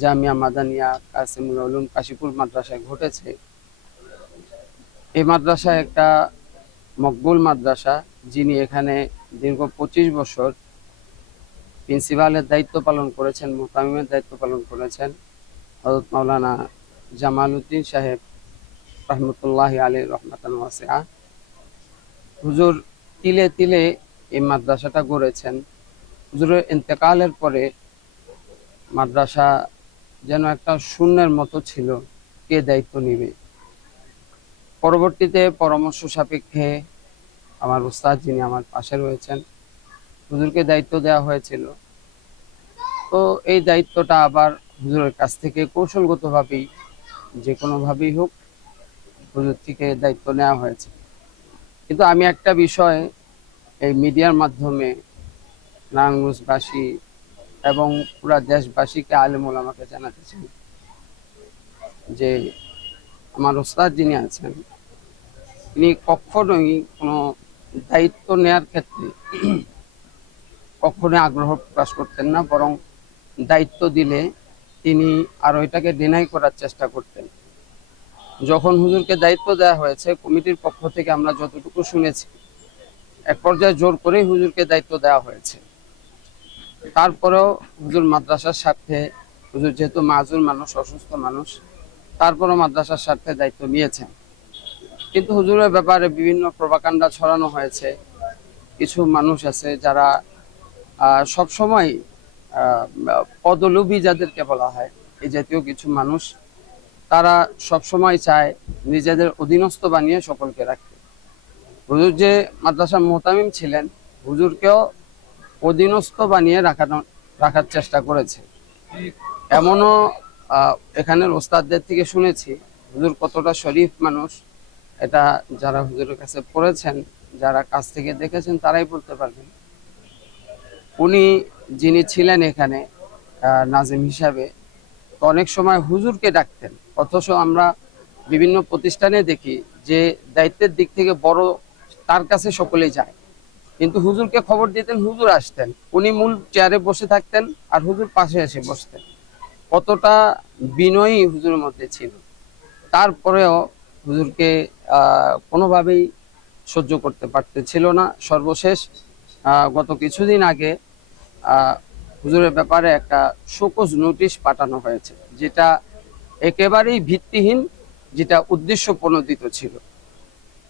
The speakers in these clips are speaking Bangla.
জামিয়া মাদানিয়া কাসিমুল উলুম কাশীপুর মাদ্রাসায় ঘটেছে। এই মাদ্রাসায় একটা মকবুল মাদ্রাসা, যিনি এখানে দীর্ঘ 25 বছর প্রিন্সিপালের দায়িত্ব পালন করেছেন, মুহতামিমের দায়িত্ব পালন করেছেন হযরত মাওলানা জামাল উদ্দিন সাহেব রহমতুল্লাহি আলাইহি রহমাতান ওয়াসিআ। হুজুর তিলে তিলে এই মাদ্রাসাটা গড়েছেন। হুজুরের ইন্তেকালের পরে মাদ্রাসা যেন একটা শূন্যের মতো ছিল, কে দায়িত্ব নিবে। পরবর্তীতে পরামর্শ সাপেক্ষে আমার উস্তাদ, যিনি আমার পাশে রয়েছেন, হুজুরকে দায়িত্ব দেওয়া হয়েছিল। তো এই দায়িত্বটা আবার হুজুরের কাছ থেকে কৌশলগতভাবেই, যে কোনোভাবেই হোক, হুজুর থেকে দায়িত্ব নেওয়া হয়েছে। কিন্তু আমি একটা বিষয় এই মিডিয়ার মাধ্যমে নারায়ণগঞ্জবাসী এবং পুরা দেশবাসীকে, আলেম ওলামাকে জানাতে চাই যে আমার ওস্তাদ যিনি আছেন, তিনি কখনোই কোনো দায়িত্ব নেওয়ার ক্ষেত্রে কখনোই আগ্রহ প্রকাশ করতেন না, বরং দায়িত্ব দিলে তিনি আরো এটাকে ডিনাই করার চেষ্টা করতেন। যখন হুজুরকে দায়িত্ব দেওয়া হয়েছে কমিটির পক্ষ থেকে, আমরা যতটুকু শুনেছি, এক পর্যায়ে জোর করেই হুজুরকে দায়িত্ব দেওয়া হয়েছে। তারপরেও হুজুর মাদ্রাসার স্বার্থে, হুজুর যেহেতু মাজুর মানুষ, অসুস্থ মানুষ, তারপরেও মাদ্রাসার স্বার্থে দায়িত্ব নিয়েছেন। কিন্তু হুজুরের ব্যাপারে বিভিন্ন প্রপাগান্ডা ছড়ানো হয়েছে। কিছু মানুষ আছে যারা সবসময় পদলোভী যাদেরকে বলা হয়, এই জাতীয় কিছু মানুষ, তারা সবসময় চায় নিজেদের অধীনস্থ বানিয়ে সকলকে রাখতে। হুজুর যে মাদ্রাসার মুহতামিম ছিলেন, হুজুরকেও অধীনস্থ বানিয়ে রাখার চেষ্টা করেছে। এমনও এখানের ওস্তাদদের থেকে শুনেছি হুজুর কতটা শরীফ মানুষ। এটা যারা হুজুরের কাছে পড়েছেন, যারা কাছ থেকে দেখেছেন, তারাই বলতে পারবেন। উনি যিনি ছিলেন এখানে নাজিম হিসাবে, তো অনেক সময় হুজুরকে ডাকতেন। অথচ আমরা বিভিন্ন প্রতিষ্ঠানে দেখি যে দায়িত্বের দিক থেকে বড়, তার কাছে সকলেই যায়, কিন্তু হুজুরকে খবর দিতেন, হুজুর আসতেন, উনি মূল চেয়ারে বসে থাকতেন আর হুজুর পাশে এসে বসতেন। কতটা বিনয়ী হুজুরের মধ্যে ছিল। তারপরেও হুজুরকে কোনোভাবেই সহ্য করতে পারতেছিল না। সর্বশেষ গত কিছুদিন আগে হুজুরের ব্যাপারে একটা শোকজ নোটিশ পাঠানো হয়েছে, যেটা একেবারেই ভিত্তিহীন, যেটা উদ্দেশ্য প্রণোদিত ছিল।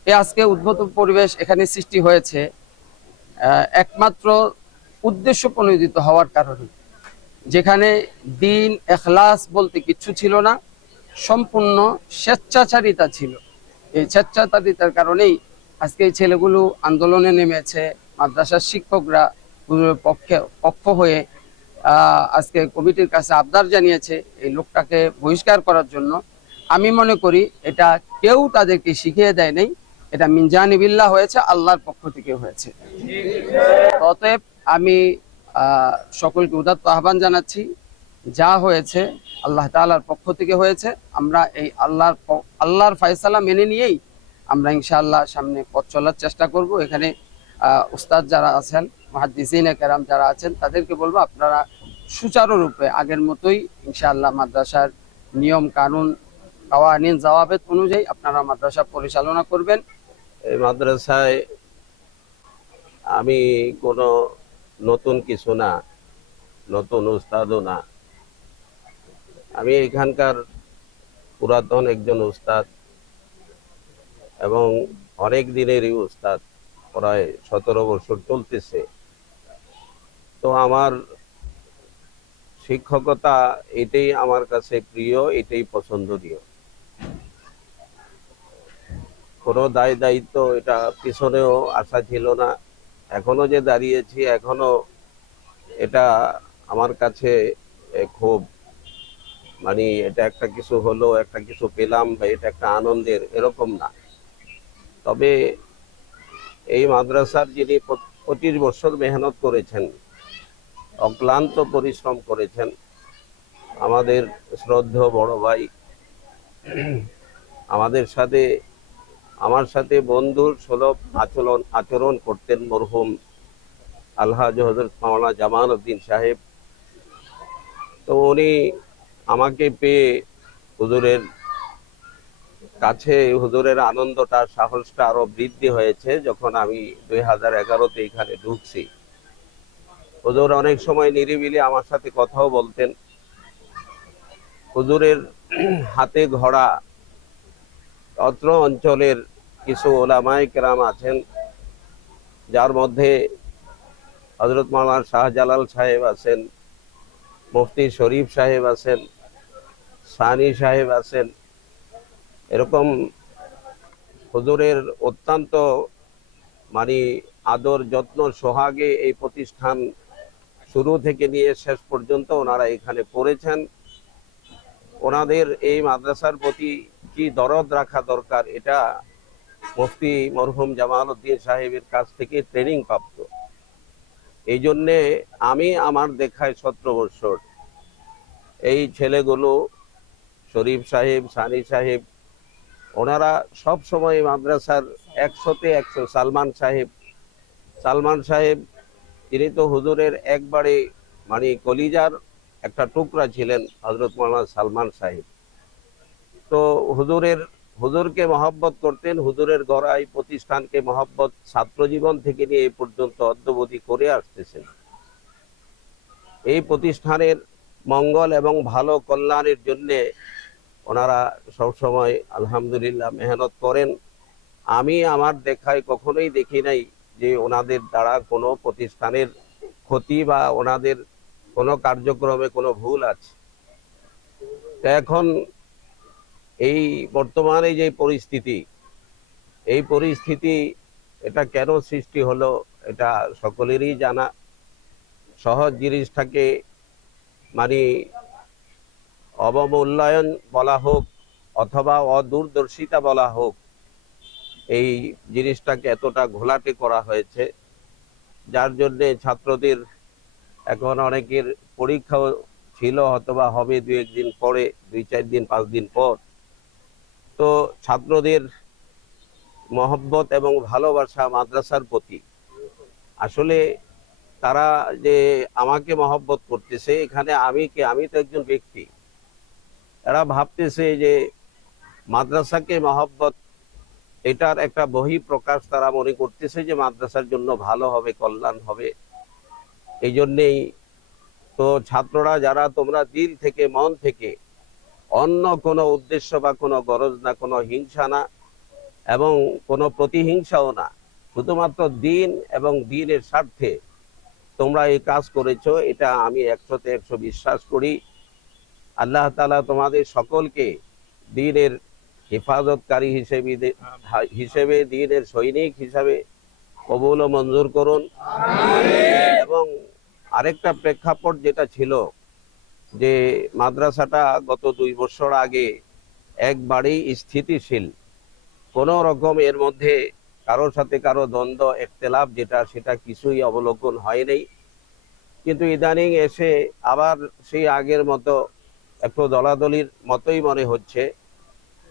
আজকে উদ্ভূত পরিবেশ এখানে সৃষ্টি হয়েছে একমাত্র উদ্দেশ্য প্রণোদিত হওয়ার কারণে, যেখানে দিন এখলাস বলতে কিচ্ছু ছিল না, সম্পূর্ণ স্বেচ্ছাচারিতা ছিল। এই স্বেচ্ছাচারিতার কারণেই আজকে এই ছেলেগুলো আন্দোলনে নেমেছে। মাদ্রাসার শিক্ষকরা পক্ষ হয়ে আজকে কমিটির কাছে আবদার জানিয়েছে এই লোকটাকে বহিষ্কার করার জন্য। আমি মনে করি এটা কেউ তাদেরকে শিখিয়ে দেয় নাই, এটা মিনজানিবিল্লাহ হয়েছে, আল্লাহর পক্ষ থেকে হয়েছে। অতএব আমি সকলকে উদাত্ত আহ্বান জানাচ্ছি, যা হয়েছে আল্লাহ তাআলার পক্ষ থেকে হয়েছে। আমরা এই আল্লাহর ফয়সালা মেনে নিয়েই আমরা ইনশাআল্লাহ সামনে পথ চলার চেষ্টা করব। এখানে উস্তাদ যারা আছেন, মুহাদ্দিসিনে কেরাম যারা আছেন, তাদেরকে বলবো আপনারা সুচারুরূপে আগের মতোই ইনশাআল্লাহ মাদ্রাসার নিয়ম কানুন, কাওয়ানিন জাওয়াবিত অনুযায়ী আপনারা মাদ্রাসা পরিচালনা করবেন। এই মাদ্রাসায় আমি কোনো নতুন কিছু না, নতুন উস্তাদও না। আমি এখানকার পুরাতন একজন উস্তাদ এবং অনেক দিনেরই উস্তাদ, প্রায় 17 বছর চলতেছে। তো আমার শিক্ষকতা এটাই আমার কাছে প্রিয়, এটাই পছন্দনীয়। কোনো দায় দায়িত্ব এটা পিছনেও আশা ছিল না, এখনো যে দাঁড়িয়েছি, এখনো এটা আমার কাছে খুব মানে এটা একটা কিছু হলো, একটা কিছু পেলাম বা এটা একটা আনন্দের, এরকম না। তবে এই মাদ্রাসার যিনি 25 বছর মেহনত করেছেন, অক্লান্ত পরিশ্রম করেছেন, আমাদের শ্রদ্ধেয় বড় ভাই, আমার সাথে বন্ধুর সুলভ আচরণ করতেন মরহুম আলহাজ হযরত মাওলানা জামাল উদ্দিন সাহেব। তো উনি আমাকে পেয়ে হুজুরের কাছে হুজুরের আনন্দটা, সাহসটা আরো বৃদ্ধি হয়েছে যখন আমি 2011-তে এখানে ঢুকছি। হুজুর অনেক সময় নিরিবিলি আমার সাথে কথাও বলতেন। হুজুরের হাতে ঘোড়া অত্র অঞ্চলের কিছু ওলামায়ে কেরাম আছেন, যার মধ্যে হযরত মাওলানা শাহজালাল সাহেব আছেন, মুফতি শরীফ সাহেব আছেন, সানি সাহেব আছেন। এরকম হুজুরের অত্যন্ত মানে আদর যত্ন সোহাগে এই প্রতিষ্ঠান শুরু থেকে নিয়ে শেষ পর্যন্ত ওনারা এখানে পড়েছেন। ওনাদের এই মাদ্রাসার প্রতি কি দরদ রাখা দরকার, এটা মুফতি মরহুম জামাল উদ্দিন সাহেবের কাছ থেকে ট্রেনিং প্রাপ্ত। এই জন্যে আমি আমার দেখায় 17 বছর এই ছেলেগুলো, শরীফ সাহেব, সানি সাহেব, ওনারা সব সময় মাদ্রাসার 100-তে 100। সালমান সাহেব তিনি তো হুজুরের একবারে মানে কলিজার একটা টুকরা ছিলেন, হযরত মাওলানা সালমান সাহেব। তো হুজুরকে মহব্বত করতেন, হুজুরের গড়া এই প্রতিষ্ঠানকে মহব্বত ছাত্র জীবন থেকে নিয়ে এই পর্যন্ত অদ্যাবধি করে আসতেছেন। এই প্রতিষ্ঠানের মঙ্গল এবং ভালো কল্যাণের জন্যে ওনারা সবসময় আলহামদুলিল্লাহ মেহনত করেন। আমি আমার দেখায় কখনোই দেখি নাই যে ওনাদের দ্বারা কোনো প্রতিষ্ঠানের ক্ষতি বা ওনাদের কোনো কার্যক্রমে কোনো ভুল আছে। তো এখন এই বর্তমানে যে পরিস্থিতি, এই পরিস্থিতি এটা কেন সৃষ্টি হলো এটা সকলেরই জানা। সহজ জিনিসটাকে মানে অবমূল্যায়ন বলা হোক অথবা অদূরদর্শিতা বলা হোক, এই জিনিসটাকে এতটা ঘোলাটে করা হয়েছে, যার জন্যে ছাত্রদের এখন অনেকের পরীক্ষাও ছিল, অথবা হবে 2-1 দিন পরে, 2-4 দিন 5 দিন পর। তো ছাত্রদের মহব্বত এবং ভালোবাসা মাদ্রাসার প্রতি, আসলে তারা যে আমাকে মহব্বত করতেছে, এখানে আমি কি, আমি তো একজন ব্যক্তি। এরা ভাবতেছে যে মাদ্রাসাকে মহব্বত, এটার একটা বহি প্রকাশ তারা মনে করতেছে যে মাদ্রাসার জন্য ভালো হবে, কল্যাণ হবে। এই জন্যেই তো ছাত্ররা যারা, তোমরা দিল থেকে মন থেকে, অন্য কোনো উদ্দেশ্য বা কোনো গরজ না, কোনো হিংসা না এবং কোনো প্রতিহিংসাও না, শুধুমাত্র দিন এবং দিনের স্বার্থে তোমরা এই কাজ করেছো, এটা আমি 100-তে 100 বিশ্বাস করি। আল্লাহ তাআলা তোমাদের সকলকে দ্বীনের হেফাজতকারী হিসেবে দ্বীনের সৈনিক হিসাবে কবুল ও মঞ্জুর করুন। এবং আরেকটা প্রেক্ষাপট যেটা ছিল, যে মাদ্রাসাটা গত 2 বছর আগে একবারেই স্থিতিশীল, কোনো রকম এর মধ্যে কারোর সাথে কারো দ্বন্দ্ব, একতেলাপ যেটা, সেটা কিছুই অবলোকন হয়নি। কিন্তু ইদানিং এসে আবার সেই আগের মতো একটু দলাদলির মতোই মনে হচ্ছে।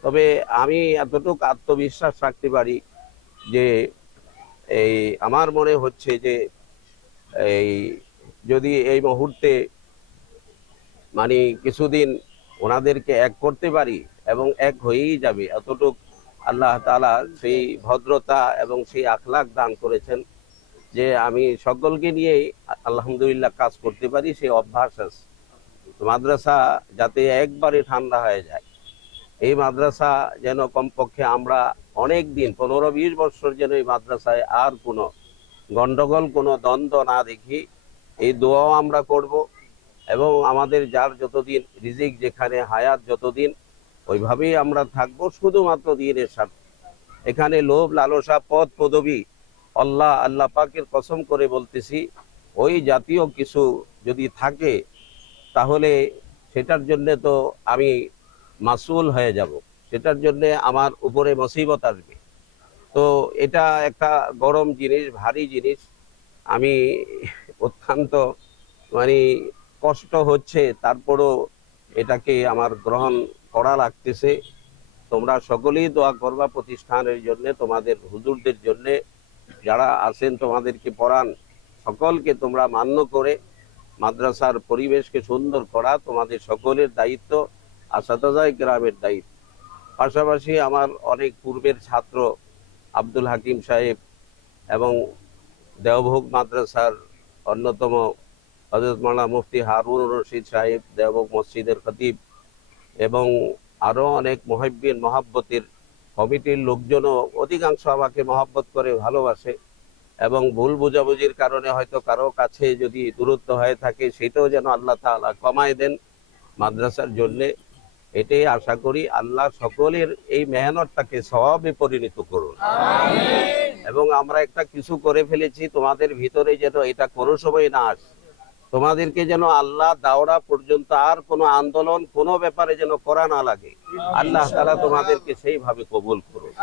তবে আমি এতটুকু আত্মবিশ্বাস রাখতে পারি যে এই আমার মনে হচ্ছে যে এই যদি এই মুহূর্তে মানে কিছুদিন ওনাদেরকে এক করতে পারি, এবং এক হয়েই যাবে, এতটুক আল্লাহ তাআলা সেই ভদ্রতা এবং সেই আখলাক দান করেছেন যে আমি সকলকে নিয়েই আলহামদুলিল্লাহ কাজ করতে পারি, সেই অভ্যাস আছে। মাদ্রাসা যাতে একবারে ঠান্ডা হয়ে যায়, এই মাদ্রাসা যেন কমপক্ষে আমরা অনেক দিন, 15-20 বছর যেন এই মাদ্রাসায় আর কোনো গন্ডগোল, কোনো দ্বন্দ্ব না দেখি, এই দোয়াও আমরা করব। এবং আমাদের যার যতদিন রিজিক, যেখানে হায়াত যতদিন, ওইভাবেই আমরা থাকবো, শুধুমাত্র দ্বীনের স্বার্থে। এখানে লোভ, লালসা, পদ, পদবী, আল্লাহ পাকের কসম করে বলতেছি, ওই জাতীয় কিছু যদি থাকে তাহলে সেটার জন্য তো আমি মাসুল হয়ে যাব, সেটার জন্য আমার উপরে মুসিবত আসবে। তো এটা একটা গরম জিনিস, ভারী জিনিস। আমি অত্যন্ত মানে কষ্ট হচ্ছে, তারপরও এটাকে আমার গ্রহণ করা লাগতেছে। তোমরা সকলেই দোয়া করবা প্রতিষ্ঠানের জন্য, তোমাদের হুজুরদের জন্য, যারা আছেন তোমাদেরকে পড়ান, সকলকে তোমরা মান্য করে মাদ্রাসার পরিবেশকে সুন্দর করা তোমাদের সকলের দায়িত্ব, আসাতাজায়ে কেরামের দায়িত্ব। পাশাপাশি আমার অনেক পূর্বের ছাত্র আব্দুল হাকিম সাহেব এবং দেওভোগ মাদ্রাসার অন্যতম হযরত মাওলানা মুফতি হারুন রশিদ সাহেব, দেওভোগ মসজিদের খতিব এবং আরো অনেক মুহিব্বিন মহাব্বতের কমিটির লোকজনও অধিকাংশ আমাকে মহাব্বত করে ভালোবাসে, এবং ভুল বোঝাবুঝির কারণে হয়তো কারো কাছে যদি দূরত্ব হয়ে থাকে সেটাও যেন আল্লাহ তাআলা কমায় দেন মাদ্রাসার জন্যে। এটাই আশা করি। আল্লাহ সকলের এই মেহনতটাকে সওয়াবে পরিণত করুন। এবং আমরা একটা কিছু করে ফেলেছি, তোমাদের ভিতরে যেন এটা কোনো সময় না আসে। তোমাদেরকে যেন আল্লাহ দাওরা পর্যন্ত আর কোনো আন্দোলন কোনো ব্যাপারে যেন করা না লাগে। আল্লাহ তাআলা তোমাদেরকে সেইভাবে কবুল করুন।